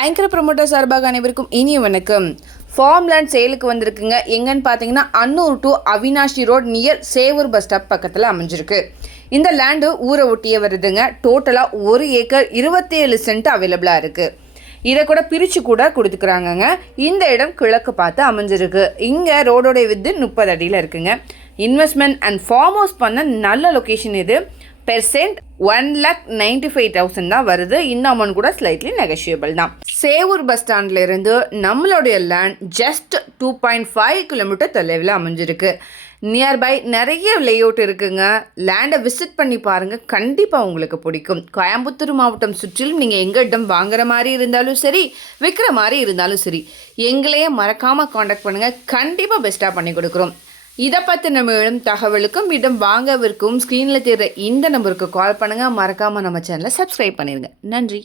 Anchor promoter சார்பாக அனைவருக்கும் இனிய வணக்கம். ஃபார்ம் லேண்ட் சேலுக்கு வந்திருக்குங்க. எங்கன்னு பார்த்தீங்கன்னா Annur to Avinashi road near Sevur bus stop பக்கத்தில் அமைஞ்சிருக்கு. இந்த லேண்டு ஊரை ஒட்டியே வருதுங்க. டோட்டலாக ஒரு ஏக்கர் இருபத்தேழு சென்ட் அவைலபிளாக இருக்குது இதை கூட பிரித்து கூட கொடுத்துக்குறாங்கங்க. இந்த இடம் கிழக்கு பார்த்து அமைஞ்சிருக்கு. இங்கே ரோடோடைய வித்து முப்பது அடியில் இருக்குங்க. இன்வெஸ்ட்மெண்ட் அண்ட் ஃபார்ம் ஹவுஸ் பண்ண நல்ல லொக்கேஷன் இது. Percent one lakh ninety five thousand தான் வருது. இந்த அமௌண்ட் கூட ஸ்லைட்லி நெகஷியபிள் தான். சேவூர் பஸ் ஸ்டாண்ட்லேருந்து நம்மளுடைய land just two point five kilometre தொலைவில் அமைஞ்சிருக்கு. நியர்பை நிறைய லேஅவுட் இருக்குங்க. லேண்டை விசிட் பண்ணி பாருங்கள் கண்டிப்பாக உங்களுக்கு பிடிக்கும். கோயம்புத்தூர் மாவட்டம் சுற்றிலும் நீங்கள் எங்கள் இடம் வாங்குற மாதிரி இருந்தாலும் சரி விற்கிற மாதிரி இருந்தாலும் சரி எங்களையே மறக்காமல் காண்டாக்ட் பண்ணுங்கள் கண்டிப்பாக பெஸ்ட்டாக பண்ணி கொடுக்குறோம். இதை பற்றின மேலும் தகவலுக்கும் இடம் வாங்கவிருக்கும் ஸ்க்ரீனில் தெரிகிற இந்த நம்பருக்கு கால் பண்ணுங்கள் மறக்காமல் நம்ம சேனலை சப்ஸ்கிரைப் பண்ணிடுங்க நன்றி.